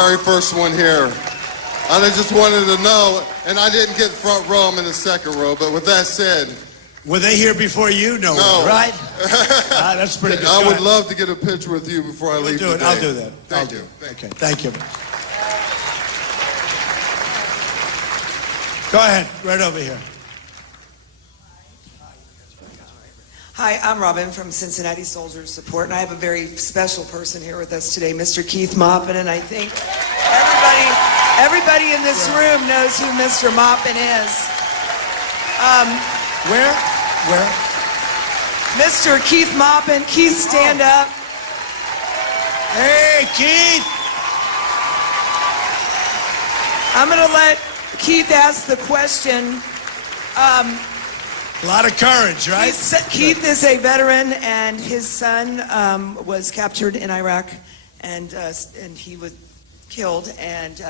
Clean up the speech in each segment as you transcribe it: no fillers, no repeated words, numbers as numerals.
Very first one here. And I just wanted to know, and I didn't get front row, I'm in the second row, but with that said... Were they here before you? No. Right? That's pretty good. I would love to get a picture with you before I leave today. I'll do that. Thank you. Okay, thank you. Go ahead, right over here. Hi, I'm Robin from Cincinnati Soldiers Support, and I have a very special person here with us today, Mr. Keith Maupin, and I think everybody in this room knows who Mr. Maupin is. Where? Mr. Keith Maupin. Keith, stand up. Hey, Keith! I'm going to let Keith ask the question. A lot of courage, right? Keith is a veteran, and his son was captured in Iraq, and he was killed. And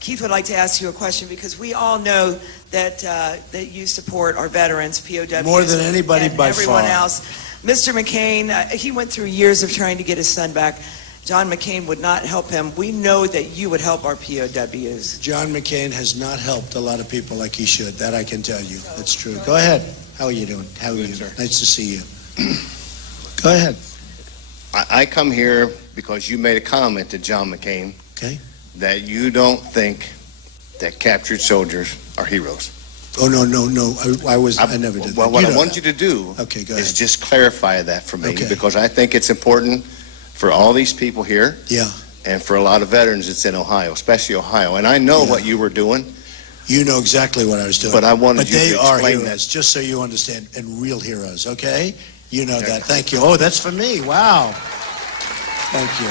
Keith would like to ask you a question, because we all know that that you support our veterans, POWs, more than anybody by everyone far. else. Mr. McCain, he went through years of trying to get his son back. John McCain would not help him. We know that you would help our POWs. John McCain has not helped a lot of people like he should. That I can tell you. That's true. Go ahead. How are you doing? How are you? Sir. Nice to see you. Go ahead. I come here because you made a comment to John McCain. Okay. That you don't think that captured soldiers are heroes. Oh, no. I never did that. Well, what I want you to do is just clarify that for me, Okay. because I think it's important for all these people here, Yeah. and for a lot of veterans that's in Ohio, especially Ohio. And I know what you were doing. You know exactly what I was doing. But I wanted you to they are explain heroes, that. just so you understand, and real heroes, okay? You know that. Thank you. Oh, that's for me. Wow. Thank you.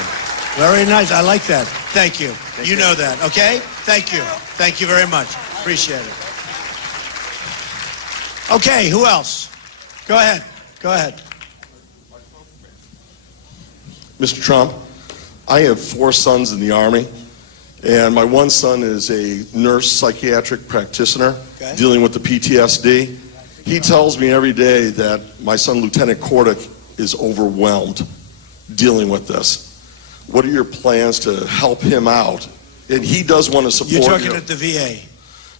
Very nice. I like that. Thank you. You know that, okay? Thank you. Thank you very much. Appreciate it. Okay, who else? Go ahead. Go ahead. Mr. Trump, I have 4 sons in the Army, and my one son is a nurse psychiatric practitioner dealing with the PTSD. He tells me every day that my son, Lieutenant Kordick, is overwhelmed dealing with this. What are your plans to help him out? And he does want to support you. You're talking at the VA?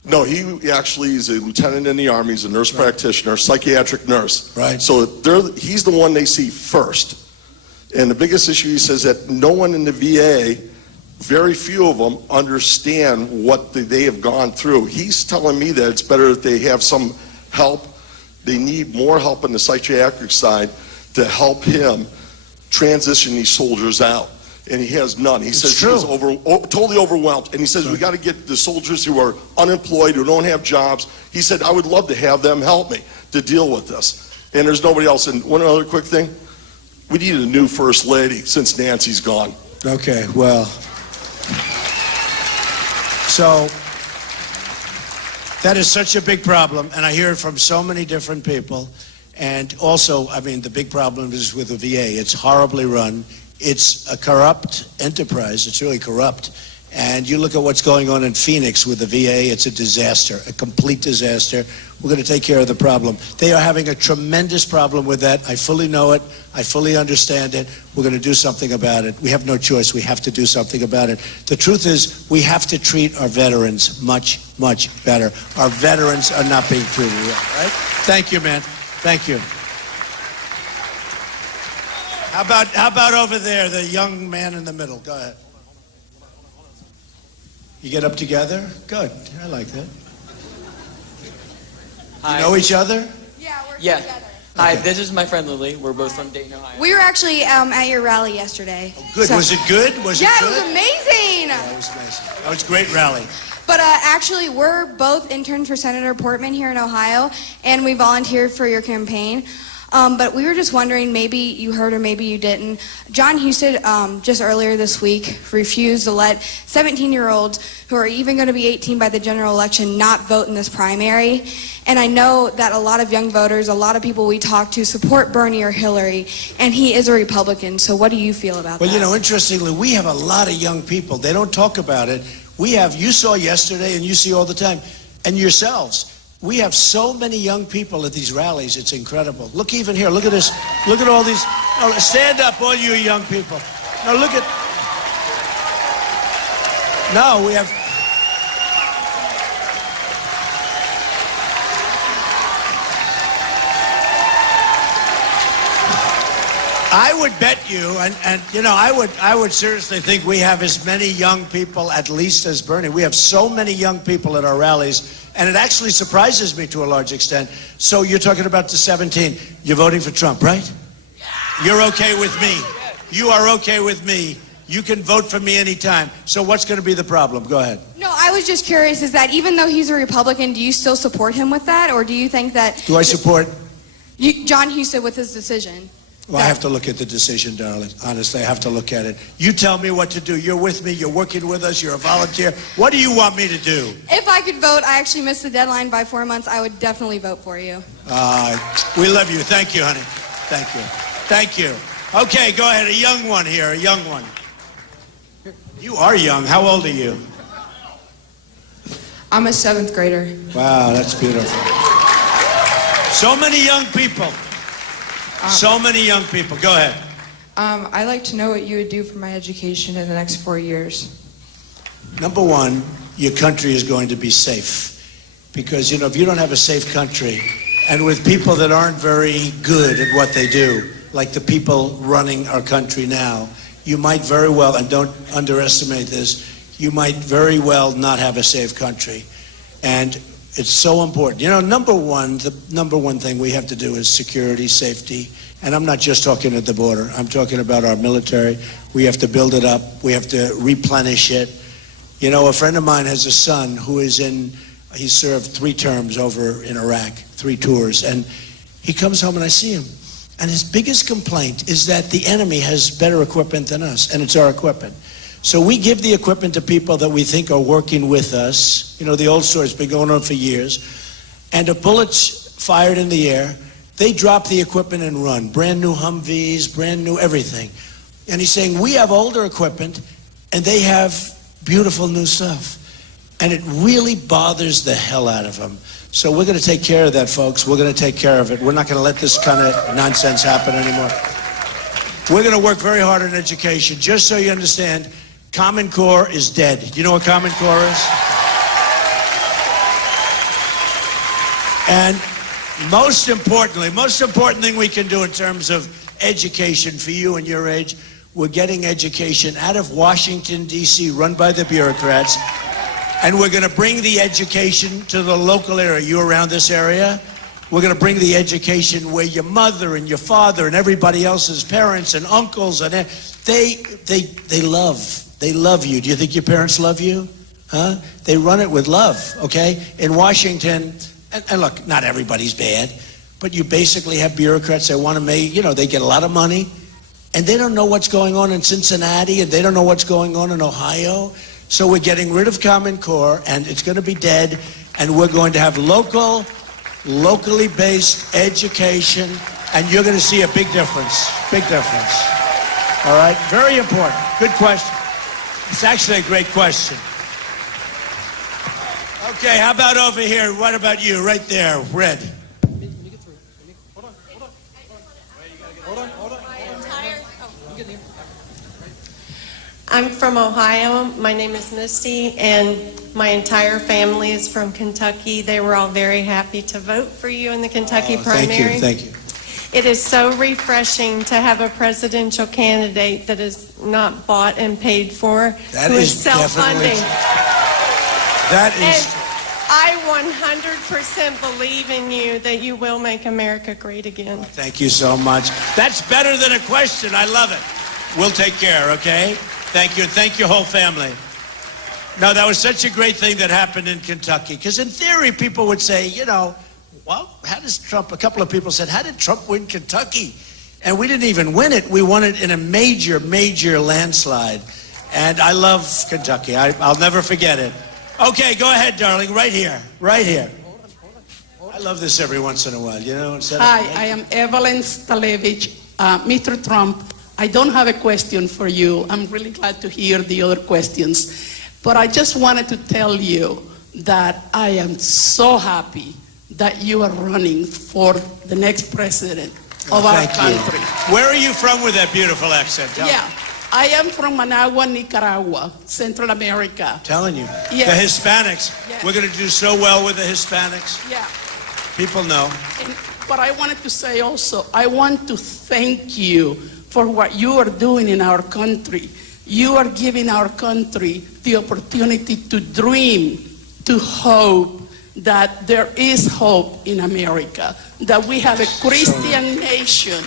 No, he actually is a lieutenant in the Army. He's a nurse practitioner, psychiatric nurse. Right. So he's the one they see first. And the biggest issue, he says, that no one in the VA, very few of them, understand what they have gone through. He's telling me that it's better if they have some help. They need more help on the psychiatric side to help him transition these soldiers out. And he has none. He says he was totally overwhelmed. And he says, we got to get the soldiers who are unemployed, who don't have jobs. He said, I would love to have them help me to deal with this. And there's nobody else. And one other quick thing. We need a new first lady since Nancy's gone. Okay, well. So, that is such a big problem, and I hear it from so many different people. And also, I mean, the big problem is with the VA. It's horribly run. It's a corrupt enterprise. It's really corrupt. And you look at what's going on in Phoenix with the VA, it's a disaster, a complete disaster. We're going to take care of the problem. They are having a tremendous problem with that. I fully know it. I fully understand it. We're going to do something about it. We have no choice. We have to do something about it. The truth is, we have to treat our veterans much, much better. Our veterans are not being treated well, right? Thank you, man. Thank you. How about over there, the young man in the middle? Go ahead. You get up together? Good. I like that. Hi. You know each other? Yeah, we're together. Hi, this is my friend Lily. We're both from Dayton, Ohio. We were actually at your rally yesterday. Oh, good. So, was it good? Was it good? Yeah, it was amazing. Yeah, it was amazing. That was a great rally. But actually, we're both interns for Senator Portman here in Ohio, and we volunteered for your campaign. But we were just wondering, maybe you heard or maybe you didn't. John Husted, just earlier this week, refused to let 17-year-olds who are even going to be 18 by the general election not vote in this primary. And I know that a lot of young voters, a lot of people we talk to support Bernie or Hillary, and he is a Republican. So what do you feel about that? Well, you know, interestingly, we have a lot of young people. They don't talk about it. We have, you saw yesterday and you see all the time, and yourselves. We have so many young people at these rallies, it's incredible. Look even here, look at this. Look at all these. Oh, stand up, all you young people. Now look at. No, we have. I would bet you, and you know, I would seriously think we have as many young people, at least as Bernie. We have so many young people at our rallies, and it actually surprises me to a large extent. So you're talking about the 17. You're voting for Trump, right? You're okay with me. You are okay with me. You can vote for me anytime. So what's going to be the problem? Go ahead. No, I was just curious, is that even though he's a Republican, do you still support him with that? Or do you think that... Do I support? John Husted with his decision? Well, I have to look at the decision, darling. Honestly, I have to look at it. You tell me what to do. You're with me. You're working with us. You're a volunteer. What do you want me to do? If I could vote, I actually missed the deadline by 4 months, I would definitely vote for you. We love you. Thank you, honey. Thank you. Thank you. Okay, go ahead. A young one here. A young one. You are young. How old are you? I'm a 7th grader. Wow, that's beautiful. So many young people. So many young people. Go ahead. I'd like to know what you would do for my education in the next 4 years. Number one, your country is going to be safe. Because, you know, if you don't have a safe country, and with people that aren't very good at what they do, like the people running our country now, you might very well, and don't underestimate this, you might very well not have a safe country. And it's so important. You know, the number one thing we have to do is security, safety. And I'm not just talking at the border. I'm talking about our military. We have to build it up. We have to replenish it. You know, a friend of mine has a son who is he served 3 terms over in Iraq, 3 tours. And he comes home and I see him. And his biggest complaint is that the enemy has better equipment than us, and it's our equipment. So we give the equipment to people that we think are working with us. You know, the old story's been going on for years. And if bullets fired in the air, they drop the equipment and run. Brand new Humvees, brand new everything. And he's saying, we have older equipment, and they have beautiful new stuff. And it really bothers the hell out of them. So we're going to take care of that, folks. We're going to take care of it. We're not going to let this kind of nonsense happen anymore. We're going to work very hard on education. Just so you understand, Common Core is dead. Do you know what Common Core is? And most important thing we can do in terms of education for you and your age, we're getting education out of Washington, D.C., run by the bureaucrats. And we're going to bring the education to the local area. You around this area? We're going to bring the education where your mother and your father and everybody else's parents and uncles and they love you. Do you think your parents love you? Huh? They run it with love, okay? In Washington, and look, not everybody's bad, but you basically have bureaucrats that want to make, you know, they get a lot of money, and they don't know what's going on in Cincinnati, and they don't know what's going on in Ohio. So we're getting rid of Common Core, and it's going to be dead, and we're going to have locally based education, and you're going to see a big difference. Big difference. All right? Very important. Good question. It's actually a great question. Okay, how about over here? What about you? Right there, red. I'm from Ohio. My name is Misty, and my entire family is from Kentucky. They were all very happy to vote for you in the Kentucky primary. Thank you. It is so refreshing to have a presidential candidate that is not bought and paid for, That who is is self-funding. That is. And I 100% believe in you that you will make America great again. Thank you so much. That's better than a question. I love it. We'll take care, okay? Thank you. Thank your whole family. No, that was such a great thing that happened in Kentucky. Because in theory, people would say, you know, well, how does Trump, a couple of people said, how did Trump win Kentucky? And we didn't even win it. We won it in a major, major landslide. And I love Kentucky. I'll never forget it. Okay, go ahead, darling. Right here. Right here. I love this every once in a while, you know. Hi, I am Evelyn Stalevich. Mr. Trump, I don't have a question for you. I'm really glad to hear the other questions. But I just wanted to tell you that I am so happy that you are running for the next president of our country. Where are you from with that beautiful accent? Yeah, I am from Managua, Nicaragua, Central America. Telling you. Yes. The Hispanics. Yes. We're going to do so well with the Hispanics. Yeah. People know. But I wanted to say also, I want to thank you for what you are doing in our country. You are giving our country the opportunity to dream, to hope that there is hope in America, that we have a Christian nation,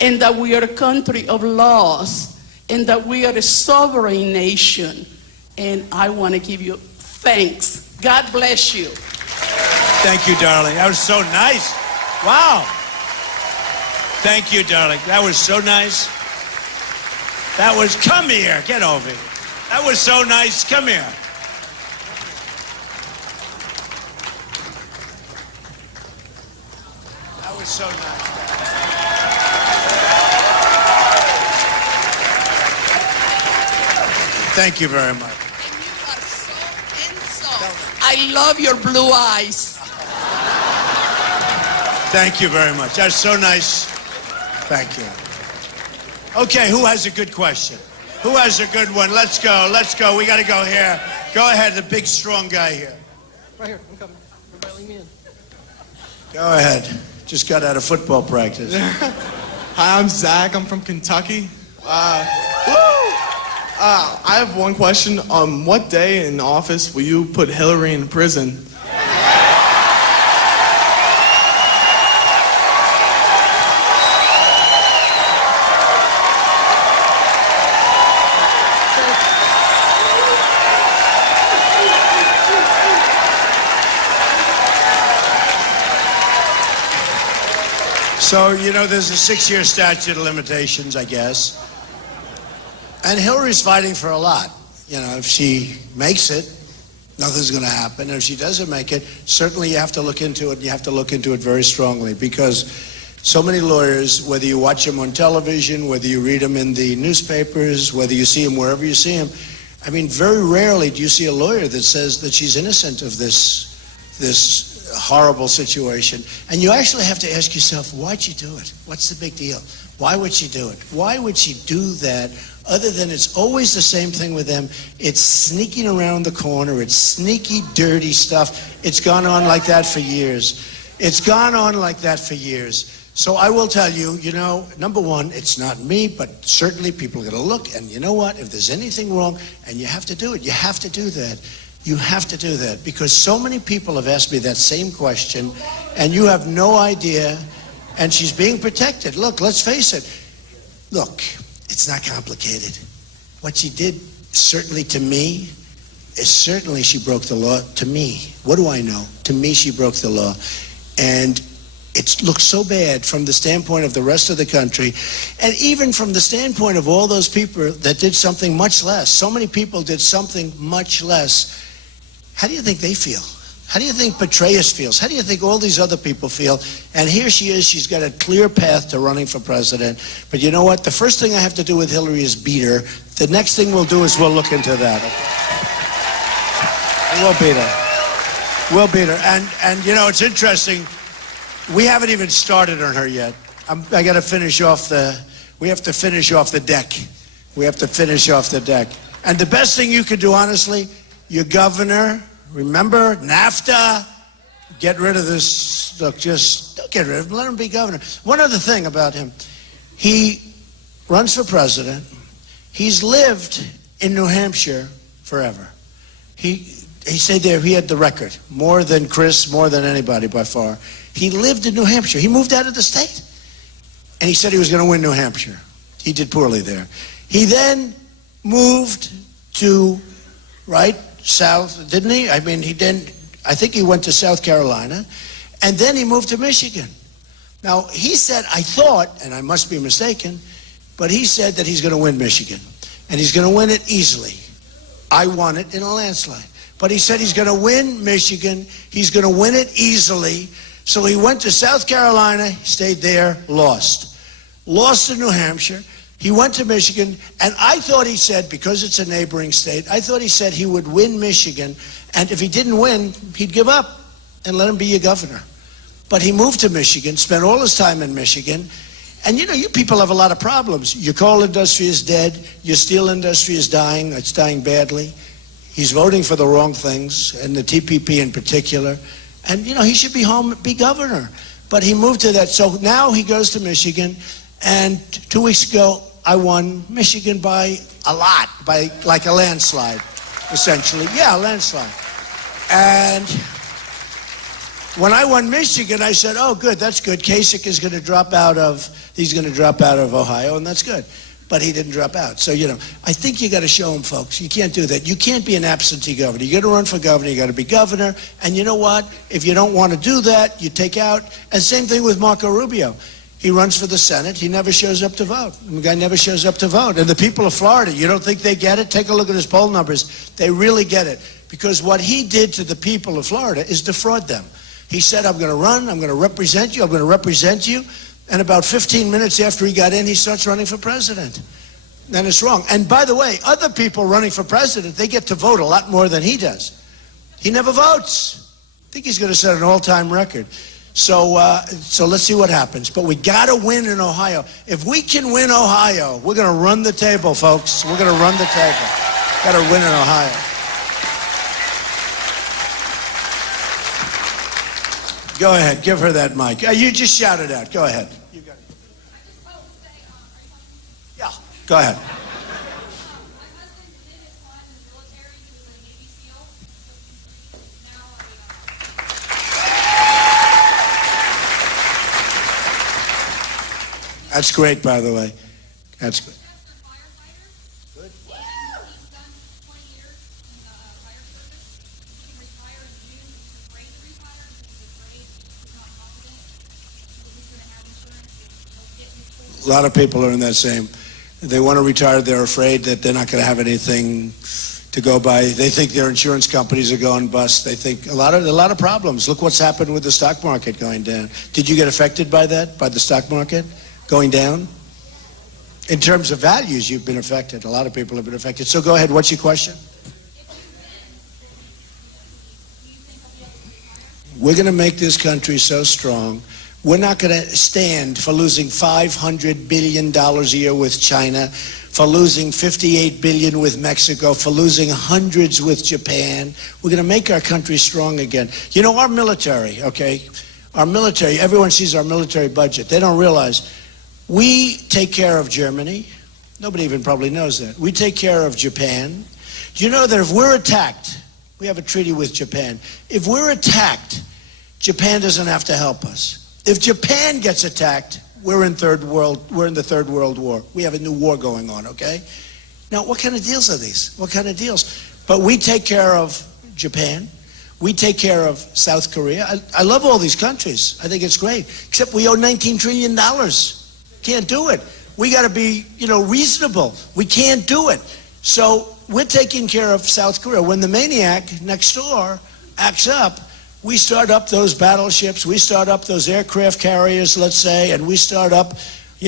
and that we are a country of laws, and that we are a sovereign nation. And I want to give you thanks. God bless you. Thank you, darling. That was so nice. Wow. Thank you, darling. That was so nice. That was, come here, get over here. That was so nice, come here. That was so nice. Thank you very much. And you are so handsome. I love your blue eyes. Thank you very much. That's so nice. Thank you. Okay, who has a good question? Who has a good one? Let's go, let's go. We got to go here. Go ahead, the big, strong guy here. Right here, I'm coming. You're bailing me in. Go ahead. Just got out of football practice. Hi, I'm Zach. I'm from Kentucky. I have one question. What day in office will you put Hillary in prison? So, you know, there's a 6-year statute of limitations, I guess. And Hillary's fighting for a lot. You know, if she makes it, nothing's going to happen. And if she doesn't make it, certainly you have to look into it, and you have to look into it very strongly, because so many lawyers, whether you watch them on television, whether you read them in the newspapers, whether you see them wherever you see them, I mean, very rarely do you see a lawyer that says that she's innocent of this horrible situation. And you actually have to ask yourself, why'd she do it? What's the big deal? Why would she do it? Why would she do that, other than it's always the same thing with them? It's sneaking around the corner. It's sneaky, dirty stuff. It's gone on like that for years. It's gone on like that for years. So I will tell you, you know, number one, it's not me, but certainly people are going to look, and you know what? If there's anything wrong, and you have to do it, you have to do that. You have to do that, because so many people have asked me that same question, and you have no idea, and she's being protected. Look, let's face it. Look, it's not complicated. What she did, certainly to me, is certainly she broke the law. To me, what do I know? To me, she broke the law. And it looks so bad from the standpoint of the rest of the country, and even from the standpoint of all those people that did something much less. So many people did something much less. How do you think they feel? How do you think Petraeus feels? How do you think all these other people feel? And here she is, she's got a clear path to running for president. But you know what? The first thing I have to do with Hillary is beat her. The next thing we'll do is we'll look into that. And we'll beat her. We'll beat her. And you know, it's interesting. We haven't even started on her yet. I got to finish off we have to finish off the deck. We have to finish off the deck. And the best thing you could do, honestly, your governor, remember NAFTA, get rid of this. Look, just don't get rid of him. Let him be governor. One other thing about him. He runs for president. He's lived in New Hampshire forever. He said there he had the record, more than Chris, more than anybody by far. He lived in New Hampshire. He moved out of the state. And he said he was going to win New Hampshire. He did poorly there. He then moved to, south, didn't he? I mean, I think he went to South Carolina. And then he moved to Michigan. Now, he said, I thought, and I must be mistaken, but he said that he's going to win Michigan. And he's going to win it easily. I won it in a landslide. But he said he's going to win Michigan. He's going to win it easily. So he went to South Carolina, stayed there, lost. Lost to New Hampshire. He went to Michigan, and I thought he said, because it's a neighboring state, I thought he said he would win Michigan, and if he didn't win, he'd give up and let him be your governor. But he moved to Michigan, spent all his time in Michigan, And you know, you people have a lot of problems. Your coal industry is dead. Your steel industry is dying. It's dying badly. He's voting for the wrong things, and the TPP in particular. And, you know, he should be home, be governor. But he moved to that. So now he goes to Michigan. And 2 weeks ago, I won Michigan by a lot, by like a landslide, essentially. Yeah, a landslide. And when I won Michigan, I said, oh, good, that's good. Kasich is going to drop out of, he's going to drop out of Ohio, and that's good. But he didn't drop out. So, you know, I think you got to show him, folks. You can't do that. You can't be an absentee governor. You got to run for governor. You got to be governor. And you know what? If you don't want to do that, you take out. And same thing with Marco Rubio. He runs for the Senate. He never shows up to vote. The guy never shows up to vote. And the people of Florida, you don't think they get it? Take a look at his poll numbers. They really get it. Because what he did to the people of Florida is defraud them. He said, I'm going to run. I'm going to represent you. I'm going to represent you. And about 15 minutes after he got in, he starts running for president. And it's wrong. And by the way, other people running for president, they get to vote a lot more than he does. He never votes. I think he's going to set an all-time record. So let's see what happens. But we got to win in Ohio. If we can win Ohio, we're going to run the table, folks. We're going to run the table. Got to win in Ohio. Go ahead. Give her that mic. You just shout it out. Go ahead. You got it. Yeah. Go ahead. That's great, by the way. That's good. Good. A lot of people are in that same. They want to retire. They're afraid that they're not going to have anything to go by. They think their insurance companies are going bust. They think a lot of problems. Look what's happened with the stock market going down. Did you get affected by that? By the stock market going down? In terms of values, you've been affected. A lot of people have been affected. So go ahead. What's your question? We're going to make this country so strong. We're not going to stand for losing $500 billion a year with China, for losing $58 billion with Mexico, for losing hundreds with Japan. We're going to make our country strong again. You know, our military, okay? Our military, everyone sees our military budget. They don't realize we take care of Germany. Nobody even probably knows that. We take care of Japan. Do you know that if we're attacked, we have a treaty with Japan. If we're attacked, Japan doesn't have to help us. If Japan gets attacked, we're in the Third World War. We have a new war going on, okay? Now, what kind of deals are these? What kind of deals? But we take care of Japan. We take care of South Korea. I love all these countries. I think it's great. Except we owe $19 trillion. Can't do it. We got to be, reasonable. We can't do it. So we're taking care of South Korea. When the maniac next door acts up, we start up those battleships, we start up those aircraft carriers, let's say, and we start up,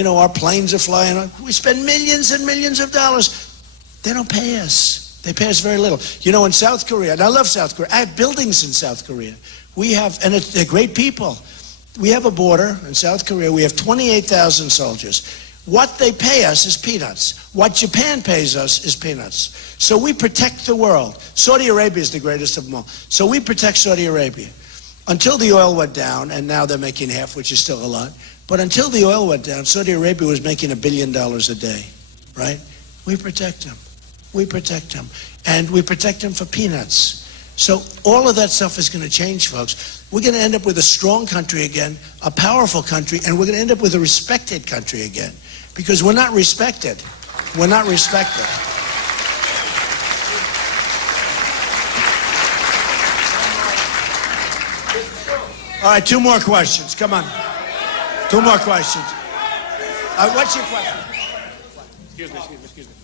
our planes are flying. We spend millions and millions of dollars. They don't pay us. They pay us very little. In South Korea, and I love South Korea. I have buildings in South Korea. They're great people. We have a border in South Korea. We have 28,000 soldiers. What they pay us is peanuts. What Japan pays us is peanuts. So we protect the world. Saudi Arabia is the greatest of them all. So we protect Saudi Arabia. Until the oil went down, and now they're making half, which is still a lot. But until the oil went down, Saudi Arabia was making $1 billion a day, right? We protect them. We protect them. And we protect them for peanuts. So all of that stuff is going to change, folks. We're going to end up with a strong country again, a powerful country, and we're going to end up with a respected country again. Because we're not respected. We're not respected. All right, 2 more questions. Come on. 2 more questions. What's your question? Excuse me.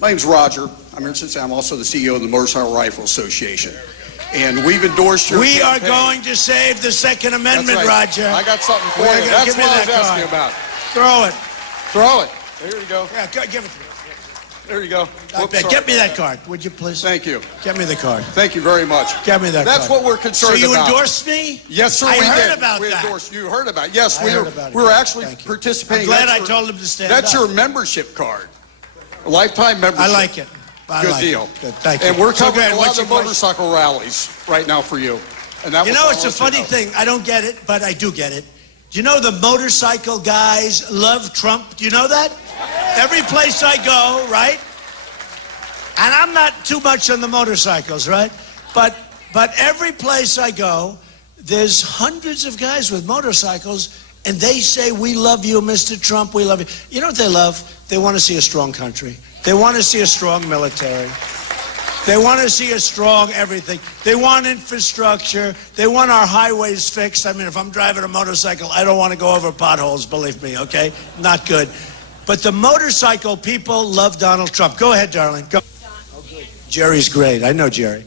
My name's Roger. I'm here in Cincinnati. I'm also the CEO of the Motorcycle Rifle Association. And we've endorsed your We campaign. are going to save the Second Amendment, That's right. Roger. I got something for you. That's what I was asking about. Throw it. Throw it. Here you go. Yeah, give it to me. There you go. Whoops, sorry. Get me that card, would you please? Thank you. Get me the card. Thank you very much. Get me that That's card. what we're concerned about. So you endorsed me? Yes, sir, I we heard did. about we that. Endorsed. You heard about it. Yes, I we heard were, about it. we were actually Thank you. participating. I'm glad That's I told him to stand That's up. your membership card. A lifetime membership. I like it. I Good like deal. It. Good, thank you. And we're So covering good. a lot What's of the your motorcycle rallies right now for you. And that You was know, all it's a I funny wanted to thing. I don't get it, but I do get it. Do you know the motorcycle guys love Trump? Do you know that? Every place I go, right? And I'm not too much on the motorcycles, right? But every place I go, there's hundreds of guys with motorcycles, and they say, "We love you, Mr. Trump, we love you." You know what they love? They want to see a strong country. They want to see a strong military. They want to see a strong everything. They want infrastructure. They want our highways fixed. I mean, if I'm driving a motorcycle, I don't want to go over potholes, believe me, okay? Not good. But the motorcycle people love Donald Trump. Go ahead, darling. Go. Jerry's great. I know Jerry.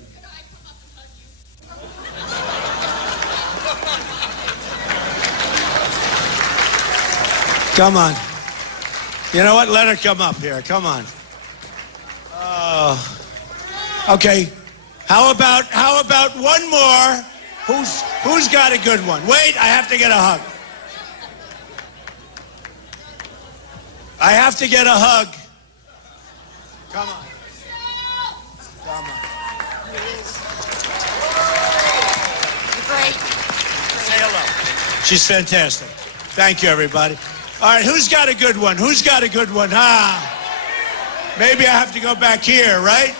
Come on. You know what? Let her come up here. Come on. Okay. How about one more? Who's got a good one? Wait, I have to get a hug. I have to get a hug. Come on. Come on. Great. Say hello. She's fantastic. Thank you, everybody. All right, who's got a good one? Who's got a good one? Maybe I have to go back here, right?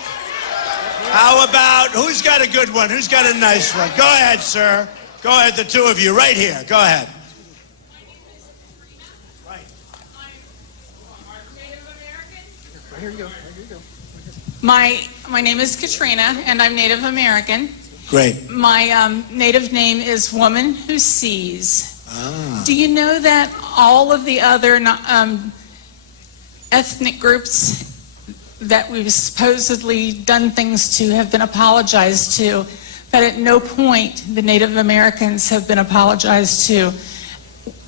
How about, who's got a good one? Who's got a nice one? Go ahead, sir. Go ahead, the two of you, right here. Go ahead. My name is Katrina, and I'm Native American. Great. My native name is Woman Who Sees. Ah. Do you know that all of the other ethnic groups that we've supposedly done things to have been apologized to, that at no point the Native Americans have been apologized to?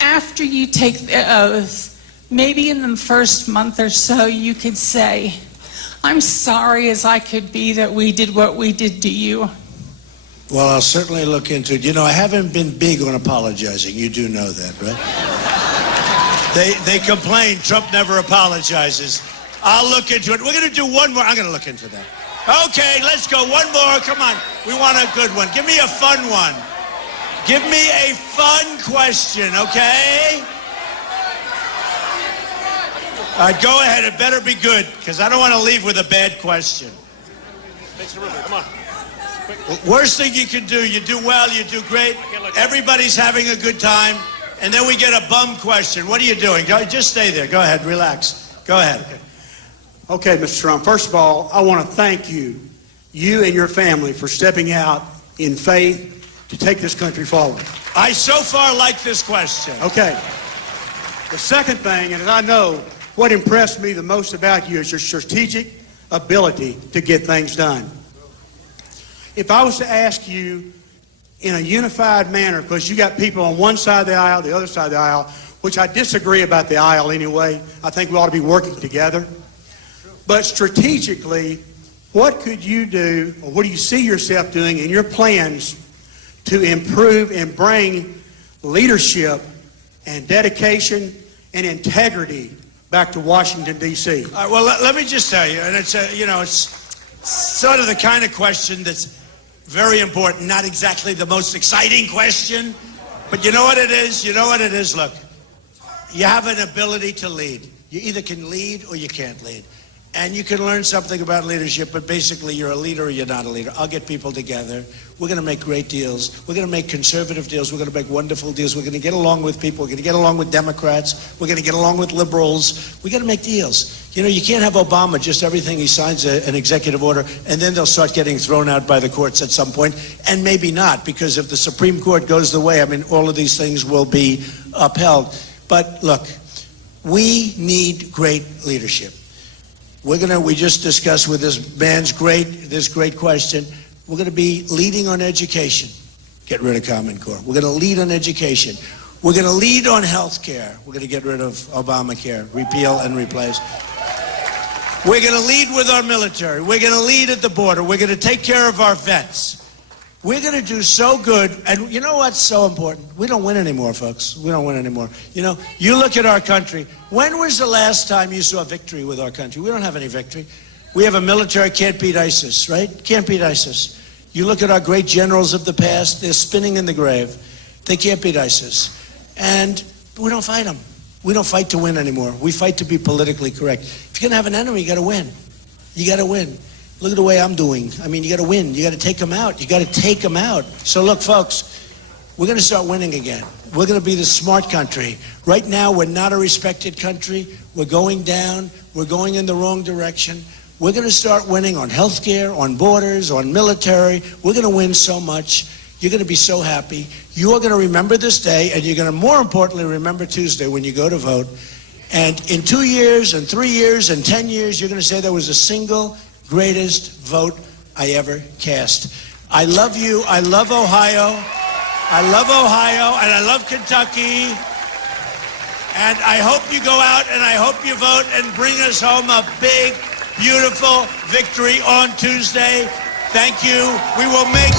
After you take the oath, maybe in the first month or so, you could say, "I'm sorry as I could be that we did what we did to you." Well, I'll certainly look into it. You know, I haven't been big on apologizing. You do know that, right? They complain Trump never apologizes. I'll look into it. We're going to do one more. I'm going to look into that. Okay, let's go. One more. Come on. We want a good one. Give me a fun one. Give me a fun question, okay? All right, go ahead. It better be good, because I don't want to leave with a bad question. Come on. Worst thing you can do, you do well, you do great. Everybody's having a good time. And then we get a bum question. What are you doing? Just stay there. Go ahead. Relax. Go ahead. Okay, Mr. Trump, first of all, I want to thank you and your family, for stepping out in faith to take this country forward. I so far like this question. Okay. The second thing, and I know what impressed me the most about you, is your strategic ability to get things done. If I was to ask you in a unified manner, because you got people on one side of the aisle, the other side of the aisle, which I disagree about the aisle anyway. I think we ought to be working together. But strategically, what could you do, or what do you see yourself doing in your plans to improve and bring leadership and dedication and integrity back to Washington, D.C.? Well, let me just tell you, and it's sort of the kind of question that's very important, not exactly the most exciting question, but you know what it is? You know what it is? Look, you have an ability to lead. You either can lead or you can't lead. And you can learn something about leadership, but basically you're a leader or you're not a leader. I'll get people together. We're going to make great deals. We're going to make conservative deals. We're going to make wonderful deals. We're going to get along with people. We're going to get along with Democrats. We're going to get along with liberals. We're going to make deals. You know, you can't have Obama, just everything he signs an executive order, and then they'll start getting thrown out by the courts at some point, and maybe not, because if the Supreme Court goes the way, I mean, all of these things will be upheld. But look, we need great leadership. We just discussed with this man's this great question, we're going to be leading on education. Get rid of Common Core. We're going to lead on education. We're going to lead on health care. We're going to get rid of Obamacare, repeal and replace. We're going to lead with our military. We're going to lead at the border. We're going to take care of our vets. We're going to do so good. And you know what's so important? We don't win anymore, folks. We don't win anymore. You know, you look at our country. When was the last time you saw victory with our country? We don't have any victory. We have a military, can't beat ISIS, right? Can't beat ISIS. You look at our great generals of the past, they're spinning in the grave. They can't beat ISIS. And we don't fight them. We don't fight to win anymore. We fight to be politically correct. If you're going to have an enemy, you got to win. You got to win. Look at the way I'm doing. I mean, you got to win. You got to take them out. You got to take them out. So look, folks, we're going to start winning again. We're going to be the smart country. Right now, we're not a respected country. We're going down. We're going in the wrong direction. We're going to start winning on health care, on borders, on military. We're going to win so much. You're going to be so happy. You're going to remember this day, and you're going to, more importantly, remember Tuesday when you go to vote. And in 2 years, and 3 years, and 10 years, you're going to say there was a single greatest vote I ever cast. I love you. I love Ohio. I love Ohio, and I love Kentucky. And I hope you go out, and I hope you vote and bring us home a big, beautiful victory on Tuesday. Thank you. We will make